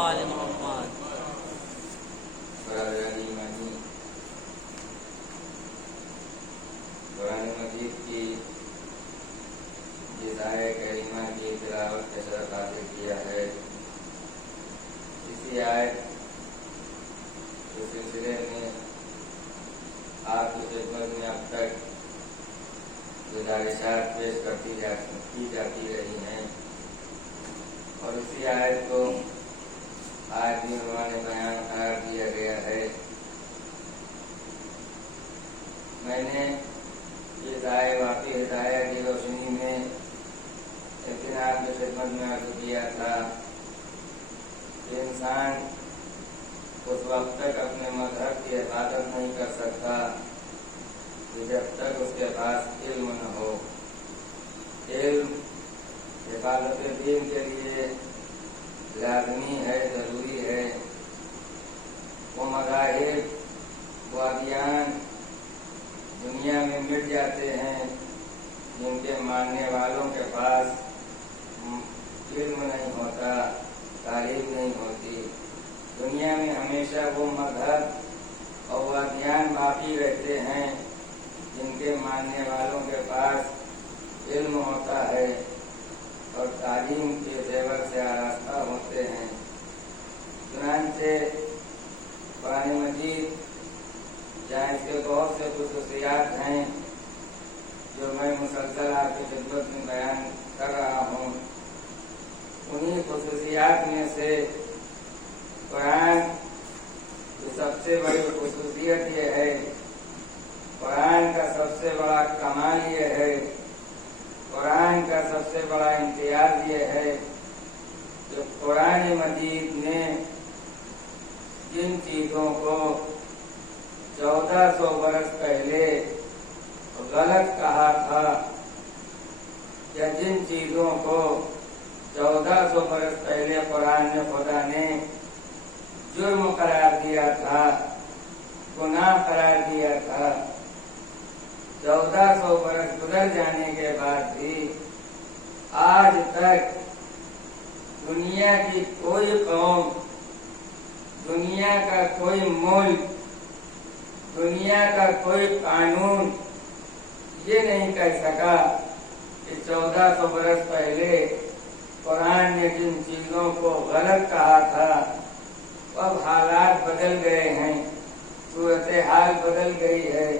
آل محمد۔ قرآن مجید کی جس آیت کریمہ کی تلاوت کا شرف حاصل کیا ہے، اسی آیت کے سلسلے میں آپ کی خدمت میں اب تک گزارشات پیش کی جاتی رہی ہیں، اور اسی آیت کو آج بھی عنوان بیان قرار دیا گیا ہے۔ میں نے یہ ذائع واقعی ہدایت کی روشنی میں آپ کی خدمت میں عرض کیا تھا کہ انسان اس وقت تک اپنے مذہب کی حفاظت نہیں کر سکتا کہ جب تک اس کے پاس علم نہ ہو۔ علم حفاظت دین کے لیے لازمی ہے، ضروری ہے۔ وہ مذاہب، وہ ادیان دنیا میں مٹ جاتے ہیں جن کے ماننے والوں کے پاس علم نہیں ہوتا، تعلیم نہیں ہوتی۔ دنیا میں ہمیشہ وہ مذہب اور وہ ادیان باقی رہتے ہیں جن کے ماننے والوں کے پاس علم ہوتا ہے اور تعلیم کے زیور سے آراستہ ہوتے ہیں۔ چنانچہ قرآن مجید جہاں اس کے بہت سے خصوصیات ہیں جو میں مسلسل آپ کی خدمت میں بیان کر رہا ہوں، انہی خصوصیات میں سے قرآن کی سب سے بڑی خصوصیت یہ ہے، قرآن کا سب سے بڑا کمال یہ ہے، قرآن کا سب سے بڑا امتیاز یہ ہے کہ قرآن مجید نے جن چیزوں کو 1400 برس پہلے غلط کہا تھا، یا جن چیزوں کو 1400 برس پہلے قرآن میں خدا نے جرم قرار دیا تھا، گناہ قرار دیا تھا، 1400 برس گزر جانے کے بعد بھی آج تک دنیا کی کوئی قوم، دنیا کا کوئی ملک، دنیا کا کوئی قانون یہ نہیں کہہ سکا کہ 1400 برس پہلے قرآن نے جن چیزوں کو غلط کہا تھا اب حالات بدل گئے ہیں، صورتحال بدل گئی ہے،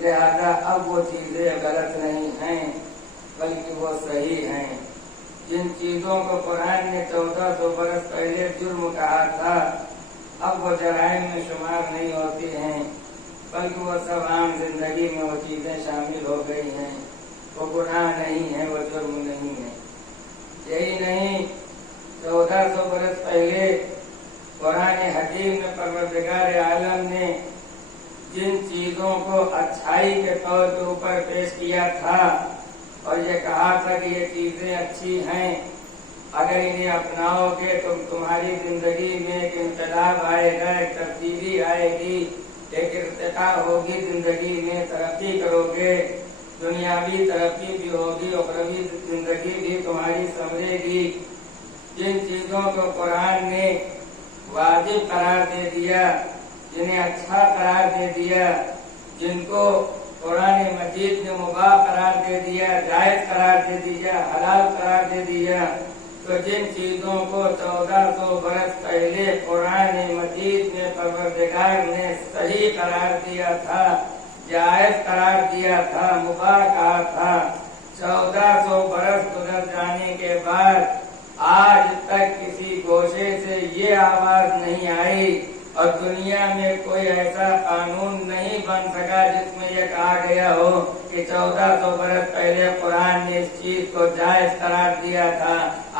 لہذا اب وہ چیزیں غلط نہیں ہیں بلکہ وہ صحیح ہیں۔ جن چیزوں کو قرآن نے 1400 برس پہلے جرم کہا تھا اب وہ جرائم میں شمار نہیں ہوتی ہیں بلکہ وہ سب عام زندگی میں وہ چیزیں شامل ہو گئی ہیں، وہ گناہ نہیں ہے، وہ جرم نہیں ہے۔ یہی نہیں، 1400 برس پہلے قرآن حکیم میں پروردگار عالم نے جن چیزوں کو اچھائی کے طور کے اوپر پیش کیا تھا اور یہ کہا تھا کہ یہ چیزیں اچھی ہیں، اگر انہیں اپناؤ گے تو تمہاری زندگی میں ایک انقلاب آئے گا، ایک تبدیلی آئے گی، ایک ارتقاء ہوگی، زندگی میں ترقی کرو گے، دنیاوی ترقی بھی ہوگی، اخروی زندگی بھی تمہاری سنورے گی۔ جن چیزوں کو قرآن نے واجب قرار دے دیا، جنہیں اچھا قرار دے دیا، جن کو قرآن مجید نے مباح قرار دے دیا، جائز قرار دے دیا، حلال قرار دے دیا، تو جن چیزوں کو 1400 برس پہلے قرآن مجید نے پروردگار نے صحیح قرار دیا تھا، جائز قرار دیا تھا، مباح کہا تھا، 1400 برس گزر جانے کے بعد آج تک کسی گوشے سے یہ آواز نہیں آئی اور دنیا میں کوئی ایسا قانون نہیں بن سکا جس میں یہ کہا گیا ہو کہ 1400 برس پہلے قرآن نے اس چیز کو جائز قرار دیا تھا،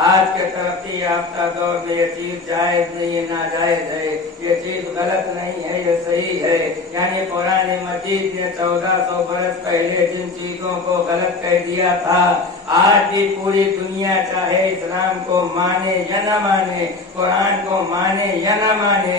آج کے ترقی یافتہ دور میں یہ چیز جائز نہیں ہے، ناجائز ہے، یہ چیز غلط نہیں ہے، یہ صحیح ہے۔ یعنی قرآن مجید نے 1400 برس پہلے جن چیزوں کو غلط کہہ دیا تھا، آج بھی پوری دنیا چاہے اسلام کو مانے یا نہ مانے، قرآن کو مانے یا نہ مانے،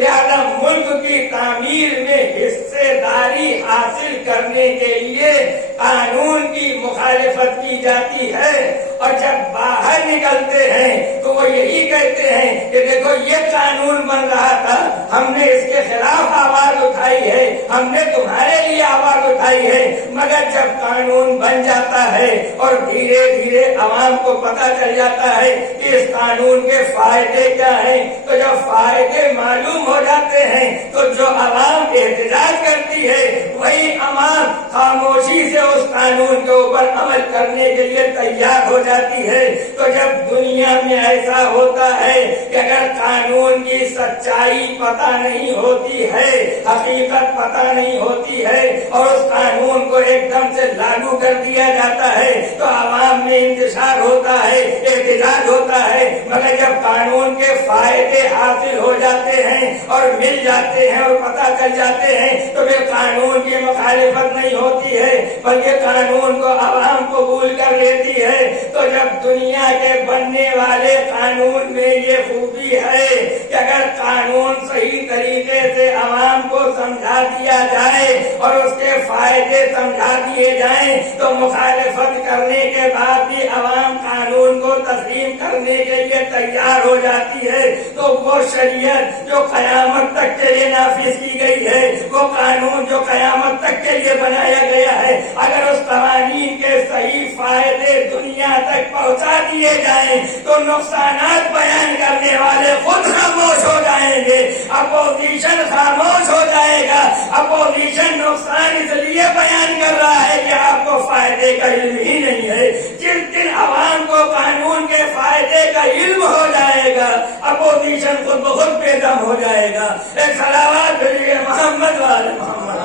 لہذا ملک کی تعمیر میں حصے داری حاصل کرنے کے لیے قانون کی مخالفت کی جاتی ہے، اور جب باہر نکلتے ہیں تو وہ یہی کہتے ہیں کہ دیکھو یہ قانون بن رہا تھا، ہم نے اس کے خلاف آواز اٹھائی ہے، ہم نے تمہارے لیے آواز اٹھائی ہے، مگر جب قانون بن جاتا ہے اور دھیرے دھیرے عوام کو پتہ چل جاتا ہے کہ اس قانون کے فائدے کیا ہیں، تو جب فائدے معلوم ہو جاتے ہیں تو جو عوام احتجاج کرتی ہے وہی عوام خاموشی سے اس قانون کے اوپر عمل کرنے کے لیے تیار ہو جاتی ہے۔ تو جب دنیا میں ایسا ہوتا ہے کہ اگر قانون کی سچائی پتہ نہیں ہوتی ہے، حقیقت پتہ نہیں ہوتی ہے، اور اس قانون کو ایک دم سے لاگو کر دیا جاتا ہے تو عوام میں انتشار ہوتا ہے، احتجاج ہوتا ہے، مگر جب قانون کے فائدے حاصل ہو جاتے ہیں اور مل جاتے ہیں اور پتہ چل جاتے ہیں تو پھر قانون کی مخالفت نہیں ہوتی ہے بلکہ قانون کو عوام قبول کر لیتی ہے۔ تو جب دنیا کے بننے والے قانون میں یہ خوبی ہے کہ اگر قانون صحیح طریقے سے عوام کو سمجھا دیا جائے اور اس کے فائدے سمجھا دیے جائیں تو مخالفت کرنے کے بعد بھی عوام قانون کو تسلیم کرنے کے لیے تیار ہو جاتی ہے، تو وہ شریعت جو قیامت تک کے لیے نافذ کی گئی ہے، وہ قانون جو قیامت تک کے لیے بنایا گیا ہے، اگر اس قوانین کے صحیح فائدے دنیا تک پہنچا دیے جائیں تو نقصانات بیان کرنے والے خود خاموش ہو جائیں گے، اپوزیشن خاموش ہو جائے گا۔ اپوزیشن نقصان اس لیے بیان کر رہا ہے کہ آپ کو فائدے کا علم ہی نہیں ہے۔ جس دن عوام کو قانون کے فائدے کا علم ہو جائے گا اپوزیشن خود بخود بے دم ہو جائے گا۔ ایک صلوات بھیجیے محمد والے محمد۔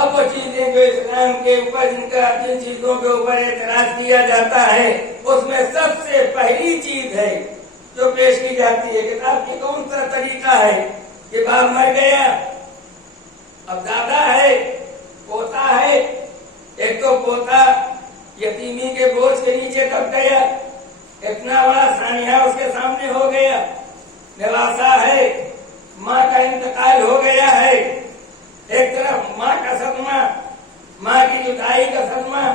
اب وہ چیزیں جو اسلام کے اوپر جن چیزوں کے اوپر اعتراض کیا جاتا ہے اس میں سب سے پہلی چیز ہے جو پیش کی جاتی ہے کتاب کی کون سا طریقہ ہے کہ باپ مر گیا، اب دادا ہے، پوتا ہے، ایک تو پوتا یتیمی کے بوجھ کے نیچے دب گیا، اتنا بڑا سانحہ اس کے سامنے ہو گیا، نواسا ہے، ماں کا انتقال ہو گیا ہے، ایک طرف ماں کا صدمہ، ماں کی جدائی کا صدمہ،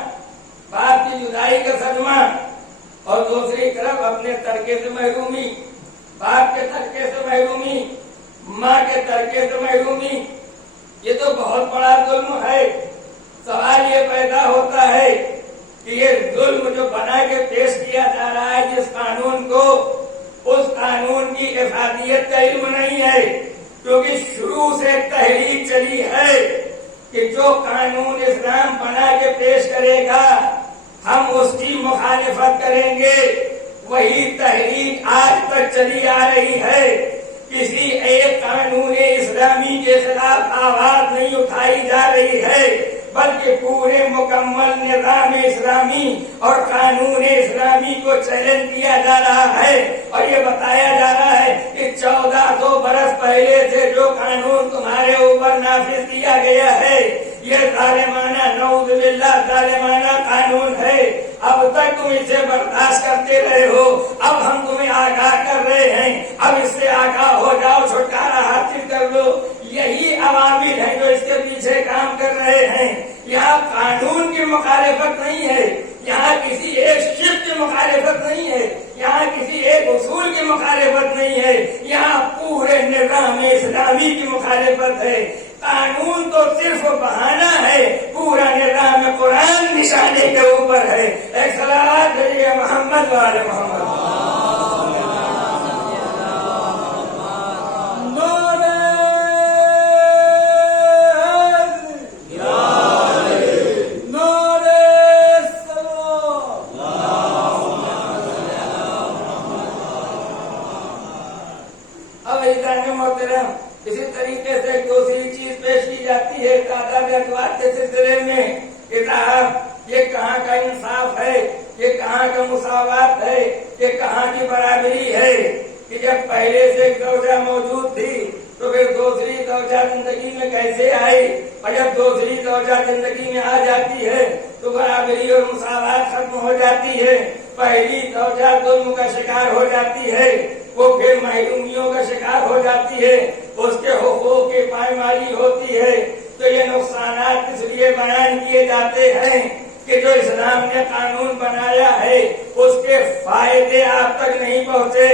باپ کی جدائی کا صدمہ، اور دوسری طرف اپنے ترکے سے محرومی، باپ کے ترکے سے محرومی، ماں کے ترکے سے محرومی، یہ تو بہت بڑا ظلم ہے۔ سوال یہ پیدا ہوتا ہے کہ یہ ظلم جو بنا کے پیش کیا جا رہا ہے جس قانون کو، اس قانون کی افادیت کا علم نہیں ہے، کیونکہ شروع سے تحریک چلی ہے کہ جو قانون اسلام بنا کے پیش کرے گا ہم اس کی مخالفت کریں گے۔ وہی تحریک آج تک چلی آ رہی ہے، کسی ایک قانون اسلامی کے خلاف آواز نہیں اٹھائی جا رہی ہے بلکہ پورے مکمل نظام اسلامی اور قانون اسلامی کو چیلنج کیا جا رہا ہے، اور یہ بتایا جا رہا ہے کہ 1400 برس پہلے سے جو قانون تمہارے اوپر نافذ کیا گیا ہے یہ ظالمانہ، نعوذ باللہ ظالمانہ قانون ہے، اب تک تم اسے برداشت کرتے رہے ہو، اب ہم تمہیں آگاہ کر رہے ہیں، اب اس سے آگاہ ہو جاؤ، چھٹکارا حاصل کر لو۔ یہی عوامل ہیں جو اس کے پیچھے کام کر رہے ہیں۔ یہاں قانون کی مخالفت نہیں ہے، یہاں کسی ایک شرک کی مخالفت نہیں ہے، یہاں کسی ایک اصول کی مخالفت نہیں ہے، یہاں پورے نظام اسلامی کی مخالفت ہے۔ قانون تو صرف بہانہ ہے، پورا نظام قرآن نشانے کے اوپر ہے۔ ایک صلوات بھیجیے محمد والے محمد۔ اسی طریقے سے ایک دوسری چیز پیش کی جاتی ہے تعداد اخبار کے سلسلے میں کہ صاحب یہ کہاں کا انصاف ہے، یہ کہاں کا مساوات ہے، یہ کہاں کی برابری ہے کہ جب پہلے سے ایک زوجہ موجود تھی تو پھر دوسری زوجہ زندگی میں کیسے آئی، اور جب دوسری زوجہ زندگی میں آ جاتی ہے تو برابری اور مساوات ختم ہو جاتی ہے۔ پہلی زوجہ ظلم کا شکار ہو جاتی ہے، وہ پھر محرومیوں کا شکار ہو جاتی ہے، اس کے حقوق کی پائمالی ہوتی ہے۔ تو یہ نقصانات اس لیے بیان کیے جاتے ہیں کہ جو اسلام نے قانون بنایا ہے اس کے فائدے آپ تک نہیں پہنچے،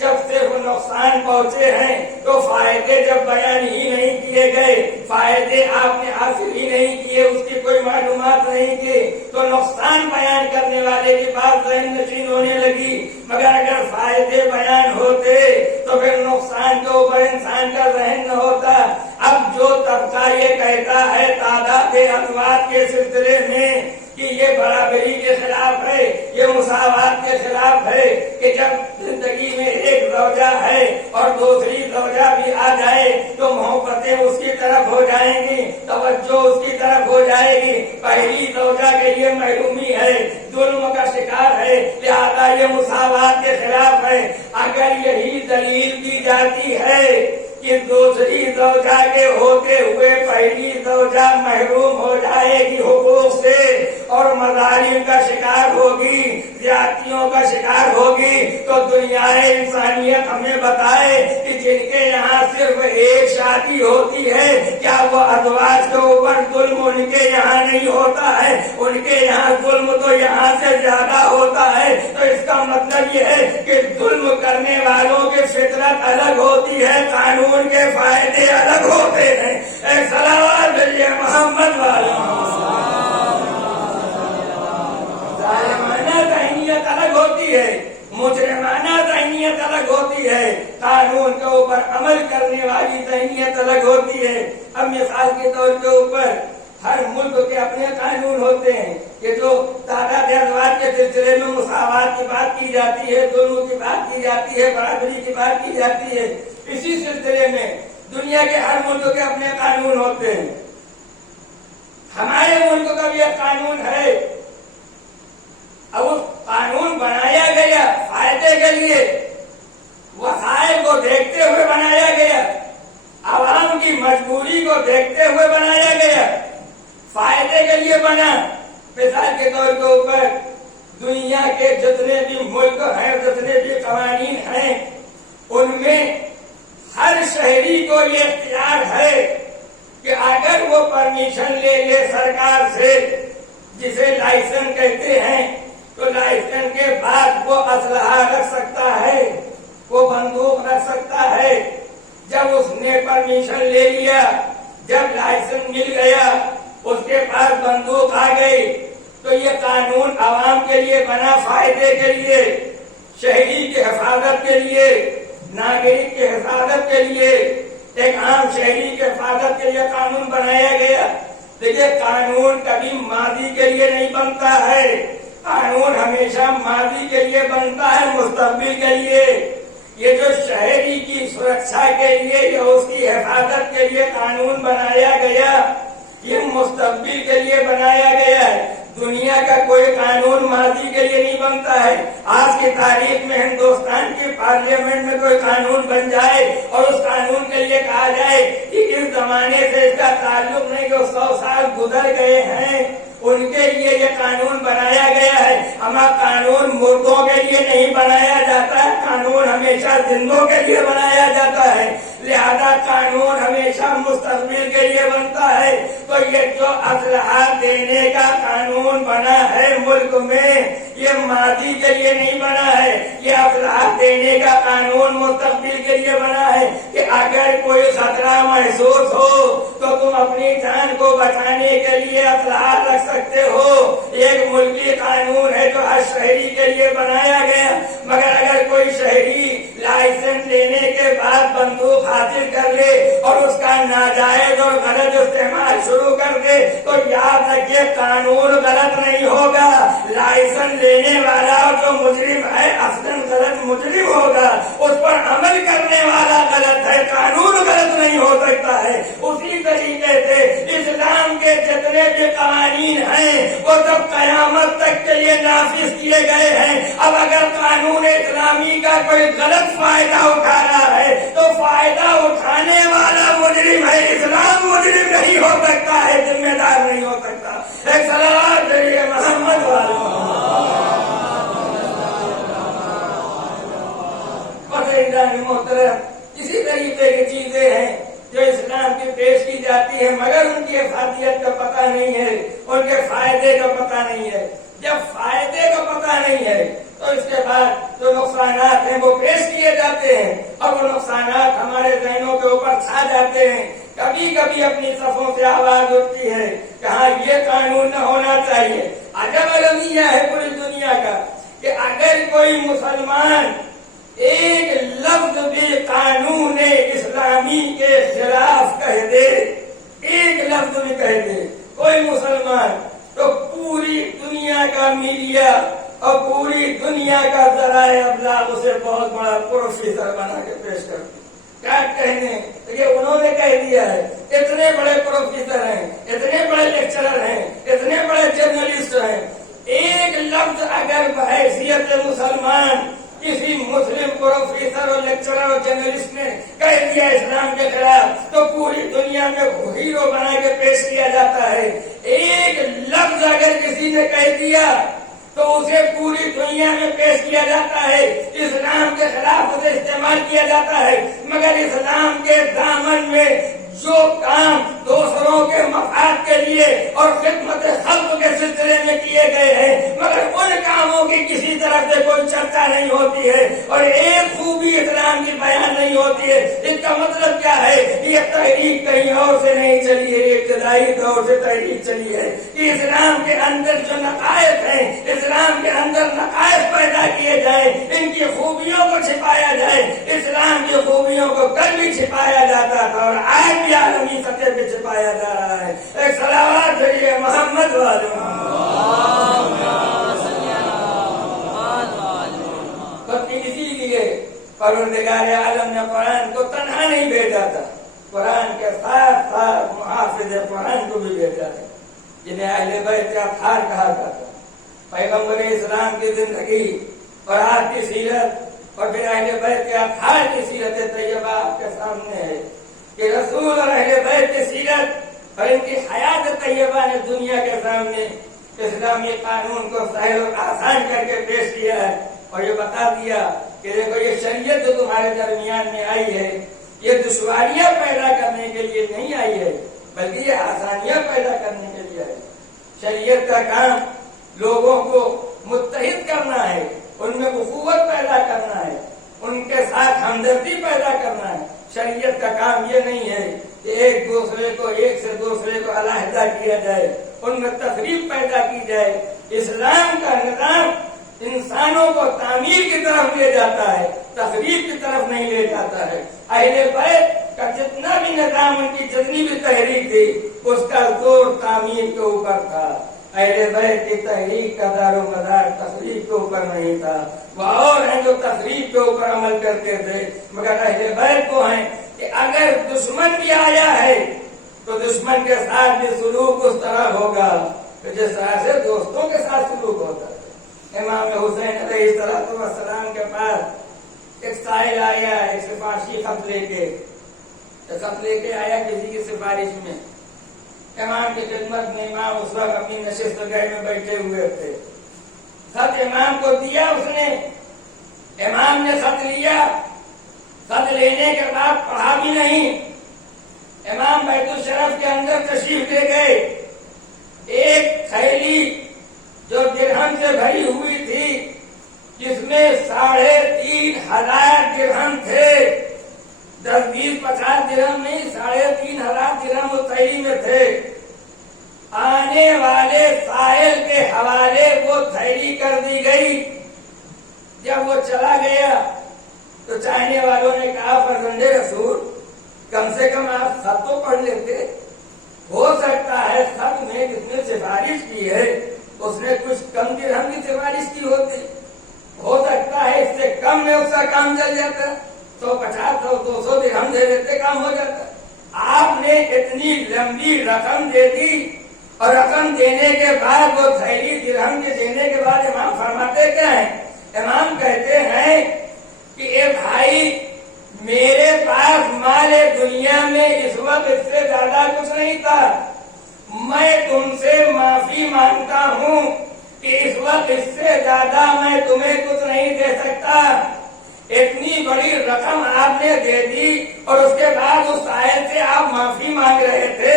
جب صرف نقصان پہنچے ہیں تو فائدے جب بیان ہی نہیں کیے گئے، فائدے آپ نے حاصل ہی نہیں کیے، اس کی کوئی معلومات نہیں کی، تو نقصان بیان کرنے والے کی بات ذہن نشین ہونے لگی۔ مگر اگر فائدے بیان ہوتے تو پھر نقصان کے اوپر انسان کا ذہن نہ ہوتا۔ اب جو طبقہ یہ کہتا ہے تعداد ازواج کے سلسلے میں کہ یہ برابری کے خلاف ہے، یہ مساوات کے خلاف ہے، کہ جب زندگی میں ایک زوجہ ہے اور دوسری زوجہ بھی آ جائے تو محبتیں اس کی طرف ہو جائیں گی، توجہ اس کی طرف ہو جائے گی، پہلی زوجہ کے لیے محرومی ہے، ظلم کا شکار ہے، لہذا یہ مساوات کے خلاف ہے۔ اگر یہی دلیل دی جاتی ہے کہ دوسری زوجہ کے ہوتے ہوئے پہلی زوجہ محروم ہو جائے گی حقوق سے اور مظالم کا شکار ہوگی، زیادتیوں کا شکار ہوگی، تو دنیا انسانیت ہمیں بتائے کہ جن کے یہاں صرف ایک شادی ہوتی ہے کیا وہ ازواج کے اوپر ظلم ان کے یہاں نہیں ہوتا ہے؟ ان کے یہاں ظلم تو یہاں سے زیادہ ہوتا ہے۔ تو اس کا مطلب یہ ہے کہ ظلم کرنے والوں کی فطرت الگ ہوتی ہے، قانون کے فائدے الگ ہوتے ہیں۔ ایک صلوات بھیجیے محمد والا۔ ظالمانہ ذہنیت الگ ہوتی ہے، مجرمانہ ذہنیت الگ ہوتی ہے، قانون کے اوپر عمل کرنے والی ذہنیت الگ ہوتی ہے۔ اب مثال کے طور کے اوپر ہر ملک کے اپنے قانون ہوتے ہیں کہ جو تعداد ازواج کے سلسلے میں مساوات کی بات کی جاتی ہے، ظلم کی بات کی جاتی ہے، برابری کی بات کی جاتی ہے، اسی سلسلے میں دنیا کے ہر ملک کے اپنے قانون ہوتے ہیں۔ ہمارے ملک کا بھی ایک قانون ہے، اب اس قانون بنایا گیا فائدے کے لیے، وسائل کو دیکھتے ہوئے بنایا گیا، عوام کی مجبوری کو دیکھتے ہوئے بنایا گیا، فائدے کے لیے بنا۔ مثال کے طور کے اوپر دنیا کے جتنے بھی ملک ہیں، جتنے بھی قوانین ہیں، ان میں ہر شہری کو یہ اختیار ہے کہ اگر وہ پرمیشن لے لے سرکار سے، جسے لائسنس کہتے ہیں، تو لائسنس کے بعد وہ اسلحہ رکھ سکتا ہے، وہ بندوق رکھ سکتا ہے۔ جب اس نے پرمیشن لے لیا، جب لائسنس مل گیا، اس کے پاس بندوق آ گئی، تو یہ قانون عوام کے لیے بنا، فائدے کے لیے، شہری کی حفاظت کے لیے، ناگرک کی حفاظت کے لیے، ایک عام شہری کی حفاظت کے لیے قانون بنایا گیا۔ دیکھیے قانون کبھی ماضی کے لیے نہیں بنتا ہے، قانون ہمیشہ ماضی کے لیے بنتا ہے، مستقبل کے لیے۔ یہ جو شہری کی سرکشا کے لیے یا اس کی حفاظت کے لیے قانون بنایا گیا، یہ مستقبل کے لیے بنایا گیا ہے۔ دنیا کا کوئی قانون ماضی کے لیے نہیں بنتا ہے۔ آج کی تاریخ میں ہندوستان کی پارلیمنٹ میں کوئی قانون بن جائے اور اس قانون کے لیے کہا جائے کہ اس زمانے سے اس کا تعلق نہیں، جو 100 سال گزر گئے ہیں ان کے لیے یہ قانون بنایا گیا ہے۔ ہمارا قانون مردوں کے لیے نہیں بنایا جاتا ہے، قانون ہمیشہ زندوں کے لیے بنایا جاتا ہے، لہذا قانون ہمیشہ مستقبل کے لیے بنتا ہے۔ تو یہ جو اسلحہ دینے کا قانون بنا ہے ملک میں، یہ ماضی کے لیے نہیں بنا ہے، یہ اسلحہ دینے کا قانون مستقبل کے لیے بنا ہے کہ اگر کوئی خطرہ محسوس ہو تو تم اپنی جان کو بچانے کے لیے اسلحہ رکھ سکتے ہو۔ ایک ملکی قانون ہے جو ہر شہری کے لیے بنایا گیا، مگر اگر کوئی شہری لائسنس لینے کے بعد بندوق حاصل کر لے اور اس کا ناجائز اور غلط استعمال شروع کر دے تو یاد رکھیے قانون غلط نہیں ہوگا، لائسنس لینے والا جو مجرم ہے اصلاً غلط مجرم ہوگا، اس پر عمل کرنے والا غلط ہے، قانون غلط نہیں ہو سکتا ہے۔ اسی طریقے سے اسلام کے جتنے بھی قوانین ہیں وہ سب قیامت تک کے لیے نافذ کیے گئے ہیں۔ اب اگر قانون اسلامی کا کوئی غلط فائدہ اٹھا رہا ہے تو فائدہ اٹھانے والا مجرم ہے، اسلام مجرم نہیں ہو سکتا ہے، ذمہ دار نہیں ہو سکتا۔ ایک صلوات محمد والا۔ مگر ان کی افادیت کا پتہ نہیں ہے، ان کے فائدے کا پتہ نہیں ہے۔ جب فائدے کا پتہ نہیں ہے تو اس کے بعد جو نقصانات ہیں وہ پیش کیے جاتے ہیں، اور وہ نقصانات ہمارے ذہنوں کے اوپر چھا جاتے ہیں۔ کبھی کبھی اپنی صفوں سے آواز اٹھتی ہے کہ ہاں یہ قانون نہ ہونا چاہیے۔ عجب المیہ ہے پوری دنیا کا کہ اگر کوئی مسلمان ایک لفظ بھی قانون اسلامی کے خلاف کہہ دے، ایک لفظ بھی کہہ دے کوئی مسلمان، تو پوری دنیا کا میڈیا اور پوری دنیا کا ذرائع ابلاغ اسے بہت بڑا پروفیسر بنا کے پیش کرتی۔ کیا کہنے کہ انہوں نے کہہ دیا ہے، اتنے بڑے پروفیسر ہیں، اتنے بڑے لیکچرر ہیں، اتنے بڑے جرنلسٹ ہیں، ایک لفظ اگر بحیثیت مسلمان کسی مسلم پروفیسر اور لیکچرر اور جرنلسٹ نے کہہ دیا اسلام کے خلاف تو پوری دنیا میں ہیرو بنا کے پیش کیا جاتا ہے۔ ایک لفظ اگر کسی نے کہہ دیا تو اسے پوری دنیا میں پیش کیا جاتا ہے، اسلام کے خلاف اسے استعمال کیا جاتا ہے۔ مگر اسلام کے دامن میں جو کام دوسروں کے مفاد کے لیے اور خدمت خلق کے سلسلے میں کیے گئے ہیں، مگر ان کاموں کی کسی طرف سے کوئی چرچا نہیں ہوتی ہے اور ایک خوبی اسلام کی بیان نہیں ہوتی ہے۔ اس کا مطلب کیا ہے؟ یہ تحریک کہیں اور سے نہیں چلی ہے، ابتدائی دور سے تحریک چلی ہے کہ اسلام کے اندر جو نقائص ہیں، اسلام کے اندر نقائص پیدا کیے جائیں، ان کی خوبیوں کو چھپایا جائے۔ اسلام کی خوبیوں کو کل بھی چھپایا جاتا تھا اور آج بھی عالمی سطح پہ چھپایا جا رہا ہے۔ ایک صلوات پڑھیے محمد والے تو اسی لیے پروردگار عالم نے قرآن کو تنہا نہیں بھیجا تھا، قرآن کے ساتھ ساتھ محافظ قرآن کو بھی بھیجا تھا، جنہیں اہل بیت اطہار کہا جاتا۔ پیغمبر اسلام کی زندگی اور آپ کی سیرت اور پھر اہل بیت اطہار کی سیرت طیبہ آپ کے سامنے ہے کہ رسول اور اہل بیت کی سیرت اور ان کی حیات طیبہ نے دنیا کے سامنے اسلامی قانون کو سہل و آسان کر کے پیش کیا ہے اور یہ بتا دیا کہ دیکھو یہ شریعت جو تمہارے درمیان میں آئی ہے یہ دشواریاں پیدا کرنے کے لیے نہیں آئی ہے بلکہ یہ آسانیاں پیدا کرنے کے لیے آئی۔ شریعت کا کام لوگوں کو متحد کرنا ہے، ان میں اخوت پیدا کرنا ہے، ان کے ساتھ ہمدردی پیدا کرنا ہے۔ شریعت کا کام یہ نہیں ہے کہ ایک سے دوسرے کو علیحدہ کیا جائے، ان میں تفریق پیدا کی جائے۔ اسلام کا نظام انسانوں کو تعمیر کی طرف لے جاتا ہے، تفریق کی طرف نہیں لے جاتا ہے۔ اہل بیت کا جتنا بھی نظام، ان کی جتنی بھی تحریک تھی، اس کا زور تعمیر کے اوپر تھا۔ اہل بیت کی تحریک کا دار و مدار تفریق کے اوپر نہیں تھا، وہ اور ہیں جو تفریق کے اوپر عمل کرتے تھے، مگر اہل بیت کو ہیں کہ اگر دشمن بھی آیا ہے تو دشمن کے ساتھ بھی سلوک اس طرح ہوگا کہ جس طرح سے دوستوں کے ساتھ سلوک ہوتا ہے۔ امام حسین علیہ السلام کے پاس ایک سائل آیا، ایک سفارشی خط لے کے آیا کسی کی سفارش میں۔ امام کی خدمت میں امام اس وقت اپنی نشست گاہ میں بیٹھے ہوئے تھے۔ خط امام کو دیا اس نے، امام نے خط لیا، خط لینے کے بعد پڑھا بھی نہیں۔ امام بیت الشرف کے اندر تشریف لے گئے، ایک تھیلی جو درہم سے بھری ہوئی تھی جس میں 3,500 درہم تھے، 10, 20, 50 درہم نہیں، 3,500 درہم اس تھیلی میں تھے۔ آنے والے سائل کے حوالے وہ تھیلی کر دی گئی۔ جب وہ چلا گیا تو چاہنے والوں نے کہا فرزند رسول کم سے کم آپ خط تو پڑھ لیتے، ہو سکتا ہے خط میں جس نے سفارش کی ہے اس نے کچھ کم درہم کی سفارش کی ہوتی، ہو سکتا ہے اس سے کم میں اس کا کام چل جاتا، 150, 200 درہم دے دیتے کام ہو جاتا۔ آپ نے اتنی لمبی رقم دے دی اور رقم دینے کے بعد وہ تھیلی درہم کے دینے کے بعد امام فرماتے کیا ہیں؟ امام کہتے ہیں کہ اے بھائی میرے پاس مال دنیا میں اس وقت اس سے زیادہ کچھ نہیں تھا، میں تم سے معافی مانگتا ہوں کہ اس وقت اس سے زیادہ میں تمہیں کچھ نہیں دے سکتا، اتنی بڑی رقم آپ نے دے دی اور اس کے بعد اس سائل سے آپ معافی مانگ رہے تھے،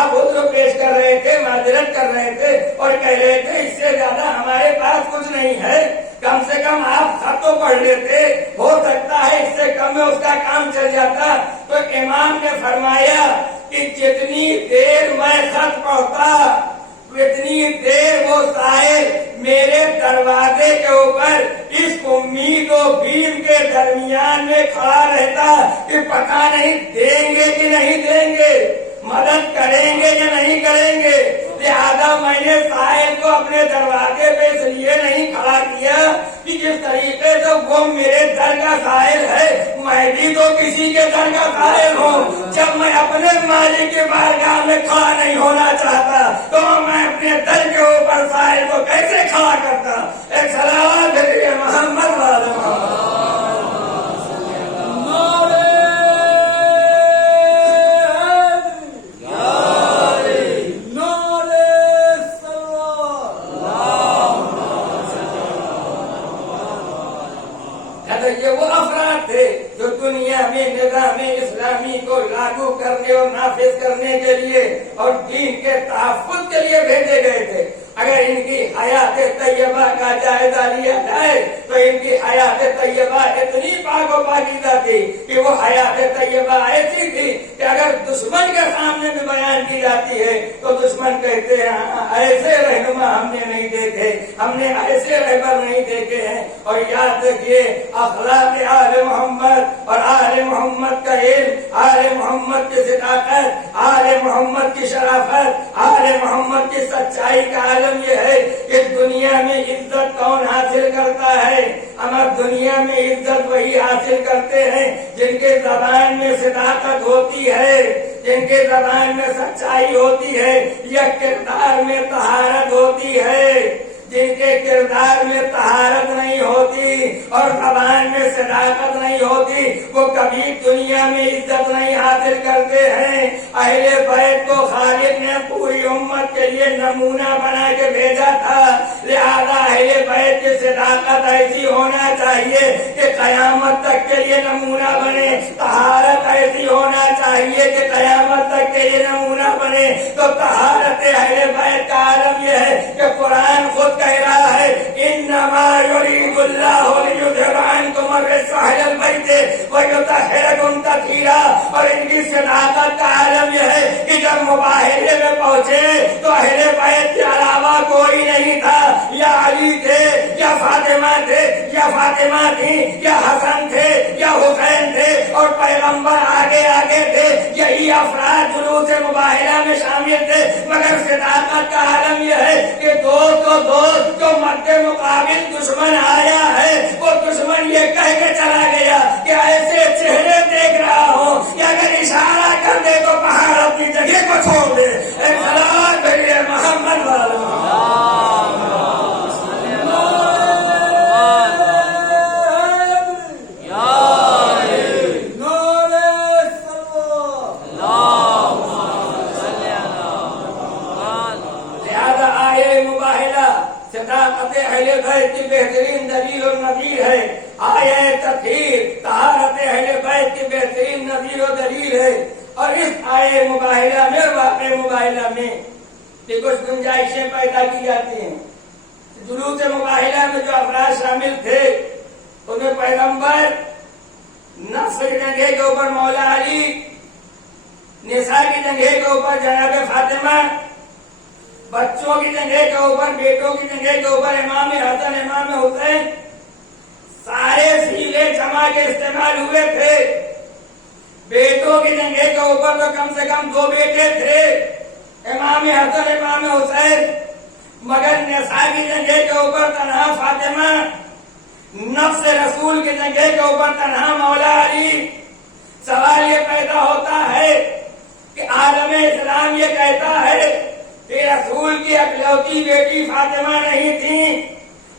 آپ عذر پیش کر رہے تھے، معذرت کر رہے تھے اور کہہ رہے تھے اس سے زیادہ ہمارے پاس کچھ نہیں ہے، کم سے کم آپ خط تو پڑھ لیتے، ہو سکتا ہے اس سے کم میں اس کا کام چل جاتا۔ تو امام نے فرمایا کہ جتنی دیر میں خط پڑھتا اتنی دیر وہ سائل میرے دروازے کے اوپر اس امید و بیم کے درمیان میں کھڑا رہتا کہ پتہ نہیں دیں گے کہ نہیں دیں گے، مدد کریں گے یا نہیں کریں گے۔ لہذا میں نے سائل کو اپنے دروازے پہ اس لیے نہیں کھڑا کیا کہ جس طریقے سے وہ میرے در کا سائل ہے میں بھی تو کسی کے در کا سائل ہوں۔ جب میں اپنے مالک کے بارگاہ میں کھڑا نہیں ہونا چاہتا تو میں اپنے در کے اوپر سائل کو کیسے کھڑا کرتا؟ ایک صلوات ہے محمد والا نظام اسلامی کو لاگو کرنے اور نافذ کرنے کے لیے اور دین کے تحفظ کے لیے بھیجے گئے تھے۔ اگر ان کی حیات طیبہ کا جائزہ لیا جائے تو ان کی حیات طیبہ اتنی پاک و پاکیزہ تھی کہ وہ حیات طیبہ ایسی تھی کہ اگر دشمن کے سامنے بھی بیان کی جاتی ہے تو دشمن کہتے ہیں ایسے رہنما ہم نے نہیں دیکھے، ہم نے ایسے رہبر نہیں دیکھے ہیں۔ اور یاد رکھیے اخلاق آل محمد اور آل محمد کا علم، آل محمد کی صداقت، آل محمد کی شرافت، آل محمد کی سچائی کا عالم یہ ہے کہ دنیا میں عزت کون حاصل کرتا ہے؟ ہمارا دنیا میں عزت وہی حاصل کرتے ہیں جن کے زبان میں صداقت ہوتی ہے، جن کے زبان میں سچائی ہوتی ہے یا کردار میں طہارت ہوتی ہے۔ جن کے کردار میں طہارت نہیں ہوتی اور زبان میں صداقت نہیں ہوتی وہ کبھی دنیا میں عزت نہیں حاصل کرتے ہیں۔ اہل بیت کو خالق نے پوری امت کے لیے نمونہ بنا کے بھیجا تھا، لہذا اہل بیت کی صداقت ایسی ہونا چاہیے کہ قیامت تک کے لیے نمونہ بنے، طہارت ایسی ہونا چاہیے کہ قیامت تک کے لیے نمونہ بنے۔ تو طہارت اہل بیت کا عالم یہ ہے کہ قرآن خود کہہ رہا ہے انما یرید اللہ لیذھب عنکم الرجس اہل البیت ویطہرکم تطہیرا۔ اور ان کی صداقت کا عالم یہ ہے کہ جب مباہلے میں پہنچے تو اہل بیت کے علاوہ کوئی نہیں تھا، یا علی تھے یا فاطمہ تھے یا فاطمہ تھی یا حسن تھے یا حسین تھے اور پیغمبر آگے آگے تھے، یہی افراد جلوس مباہلہ میں شامل تھے۔ مگر صداقت کا عالم یہ ہے کہ دوست جو مد مقابل دشمن آیا ہے وہ دشمن یہ کہہ کے چلا گیا کہ ایسے چہرے دیکھ رہا ہوں کہ اگر اشارہ کر دے تو پہاڑ اپنی جگہ کو چھوڑ دے۔ ایک سلام بھیجیے محمد والا۔ صداقت اہل بیت کی بہترین دلیل و نظیر ہے، آیہ تطہیر طہارت اہل بیت کی بہترین نظیر و دلیل ہے۔ اور اس آیہ مباہلہ میں اور واقع مباہلہ میں کچھ گنجائشیں پیدا کی جاتی ہیں۔ جلوس مباہلہ میں جو افراد شامل تھے ان میں پیغمبر، نفس کی جنگے کے اوپر مولا علی، نساء کی جنگے کے اوپر جناب فاطمہ، بچوں کی جنگے کے اوپر، بیٹوں کی جنگے کے اوپر امام حسن، امام حسین، سارے سیلے جمع کے استعمال ہوئے تھے۔ بیٹوں کی جنگے کے اوپر تو کم سے کم 2 بیٹے تھے، امام حسن، امام حسین، مگر نساء کی جنگے کے اوپر تنہا فاطمہ، نفس رسول کی جنگے کے اوپر تنہا مولا علی۔ سوال یہ پیدا ہوتا ہے کہ عالم اسلام یہ کہتا ہے کہ رسول کی اکلوتی بیٹی فاطمہ نہیں تھی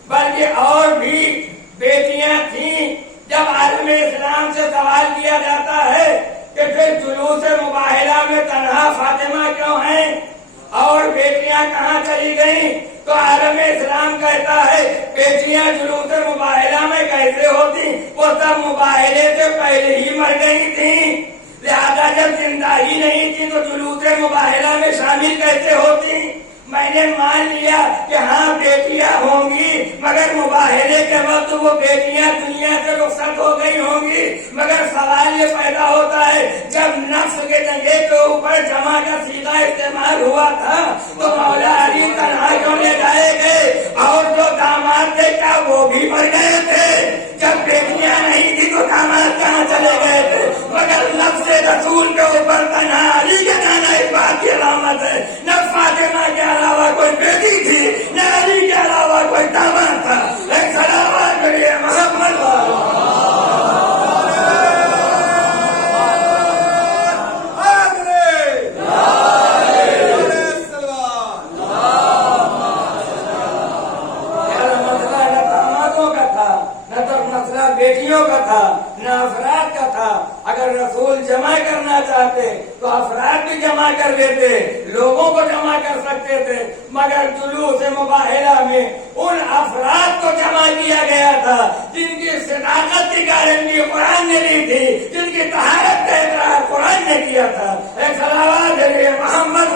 بلکہ اور بھی بیٹیاں تھیں۔ جب عالم اسلام سے سوال کیا جاتا ہے کہ پھر جلوس مباہلہ میں تنہا فاطمہ کیوں ہیں اور بیٹیاں کہاں چلی گئیں، تو عالم اسلام کہتا ہے بیٹیاں جلوس مباہلہ میں کیسے ہوتی؟ وہ سب مباہلے سے پہلے ہی مر گئی تھی، لہذا جب زندہ ہی نہیں تھی تو جلوس مباہلہ میں شامل کیسے ہوتی؟ میں نے مان لیا کہ ہاں بیٹیاں ہوں گی، مگر مباہلے کے وقت وہ بیٹیاں دنیا سے رخصت ہو گئی ہوں گی، مگر سوال یہ پیدا ہوتا ہے جب نفس کے جگہ کے اوپر جمع کا صیغہ استعمال ہوا تھا تو مولا علی تنہا کیوں لے جائے گئے؟ اور جو داماد تھے کیا وہ بھی مر گئے تھے؟ جب بیٹیاں نہیں تھی تو داماد کہاں چلے گئے تھے؟ مگر نفس رسول کے اوپر تنہا علی کے جانا اس بات کی علامت ہے، نہ فاطمہ کے علاوہ کوئی بیٹی تھی، نہ علی کے علاوہ کوئی داماد تھا۔ ایک سلام کریے محمد بیٹیوں کا تھا نہ افراد کا تھا۔ اگر رسول جمع کرنا چاہتے تو افراد بھی جمع کر لیتے، لوگوں کو جمع کر سکتے تھے، مگر جلوس مباہلہ میں ان افراد کو جمع کیا گیا تھا جن کی صداقت کی گارنٹی قرآن نے لی تھی، جن کی طہارت کا اقرار قرآن نے کیا تھا۔ ایک صلوات ہے محمد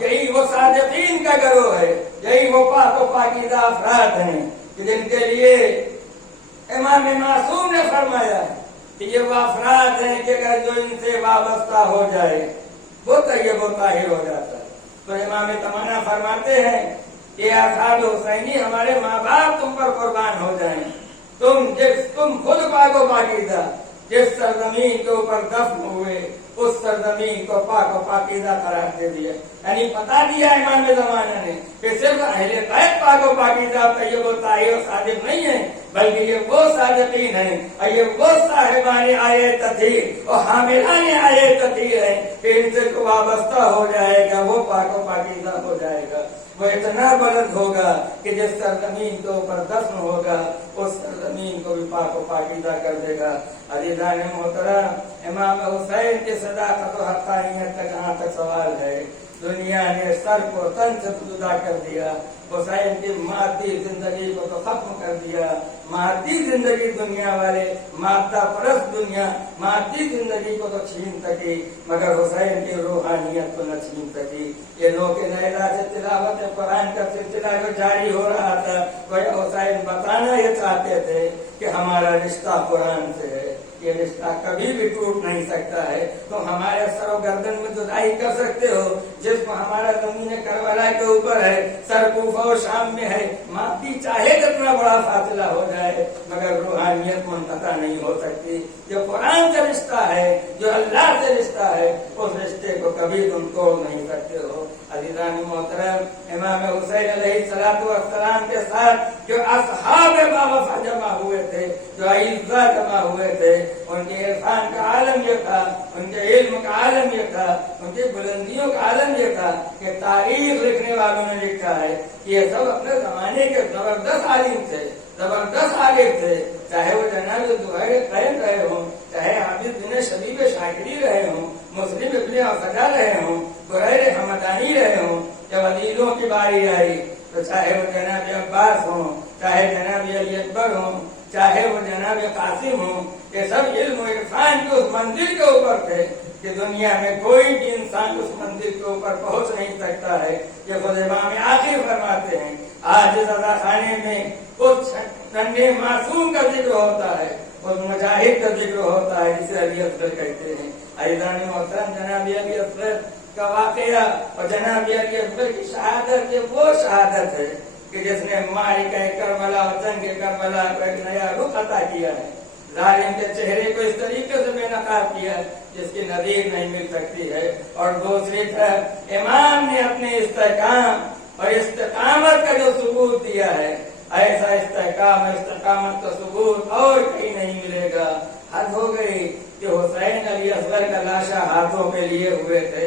یہی وہ صادقین کا گروہ ہے، یہی وہ پاک و پاکیزہ افراد ہیں کہ جن کے لیے امام معصوم نے فرمایا ہے کہ یہ وہ افراد ہیں کہ اگر جو ان سے وابستہ ہو جائے وہ طیب و طاہر ہو جاتا ہے۔ تو امام تمنا فرماتے ہیں کہ اصحاب حسینی ہمارے ماں باپ تم پر قربان ہو جائیں، تم خود پاک و پاکیزہ، جس سرزمین کے اوپر دفن ہوئے اس سرزمین کو پاک و پاکیزہ قرار دے دیا، یعنی بتا دیا امام زمانہ نے کہ صرف اہل بیت پاک و پاکیزہ طیب و طاہر و صادق نہیں ہے، بلکہ یہ وہ صادقین ہیں اور یہ وہ صاحبان آیت تطہیر اور حاملان آیت تطہیر ہیں کہ ان سے کو وابستہ ہو جائے گا وہ پاک و پاکیزہ ہو جائے گا، وہ اتنا بلند ہوگا کہ جس سرزمین کے اوپر دفن ہوگا اس سرزمین کو بھی پاک و پاکیزہ کر دے گا۔ عزیزان محترم، امام حسین کی صداقت و حقانیت کا جہاں تک سوال ہے، دنیا نے سر کو تن سے جدا کر دیا، حسین کی مادی زندگی کو تو ختم کر دیا، مادی زندگی دنیا والے مادہ پرست دنیا مادی زندگی کو تو چھین سکی مگر حسین کی روحانیت کو نہ چھین سکی۔ یہ لوگ لیلا سے تلاوت قرآن کا سلسلہ جو جاری ہو رہا تھا وہ حسین بتانا یہ چاہتے تھے کہ ہمارا رشتہ قرآن سے ہے، یہ رشتہ کبھی بھی ٹوٹ نہیں سکتا ہے، تو ہمارے سر و گردن میں جدائی کر سکتے ہو، جس کو ہمارا زمین کربلا کے اوپر ہے، سر کوفہ و شام میں ہے، مادی چاہے کتنا بڑا فاصلہ ہو جائے مگر روحانیت منقطع نہیں ہو سکتی۔ جو قرآن سے رشتہ ہے، جو اللہ سے رشتہ ہے، اس رشتے کو کبھی تم توڑ نہیں سکتے ہو۔ عزیزان محترم، امام حسین علیہ السلام کے ساتھ جو اصحاب باوفا جمع ہوئے تھے، جو اعزاء جمع ہوئے تھے، ان کے عرفان کا عالم یہ تھا، ان کے علم کا عالم یہ تھا، ان کی بلندیوں کا عالم یہ تھا کہ تاریخ لکھنے والوں نے لکھا ہے کہ یہ سب اپنے زمانے کے زبردست عالم تھے، زبردست عالم تھے، چاہے وہ جناب زہیر قیم رہے ہوں، چاہے حافظ بن شبیب شاکری رہے ہوں، مسلم ابن افجا رہے ہوں، قریر حمدانی رہے ہوں، جب عدیلوں کی باری آئی تو چاہے وہ جناب عباس ہوں، چاہے جناب علی اکبر ہوں، چاہے وہ جناب قاسم ہوں، یہ سب علم و عرفان کی اس منزل کے اوپر تھے کہ دنیا میں کوئی بھی انسان اس منزل کے اوپر پہنچ نہیں سکتا ہے۔ یہ خود امام آخر فرماتے ہیں آج سزا خانے میں اس ٹھنڈے معصوم کا ذکر ہوتا ہے، اس مجاہد کا ذکر ہوتا ہے جسے علی اصغر کہتے ہیں۔ عزیزان محترم، جناب علی اصغر کا واقعہ اور جناب علی اصغر کی شہادت یہ وہ شہادت ہے کہ جس نے معرکہ کربلا اور جنگ کربلا کو ایک نیا رخ عطا کیا ہے، ظالم کے چہرے کو اس طریقے سے بے نقاب کیا ہے جس کی نظیر نہیں مل سکتی ہے، اور دوسری طرف امام نے اپنے استحکام اور استقامت کا جو ثبوت دیا ہے، ایسا استحکام استقامت کا ثبوت اور کہیں نہیں ملے گا۔ حد ہو گئی کہ حسین علی اصغر کا لاشا ہاتھوں میں لیے ہوئے تھے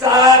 7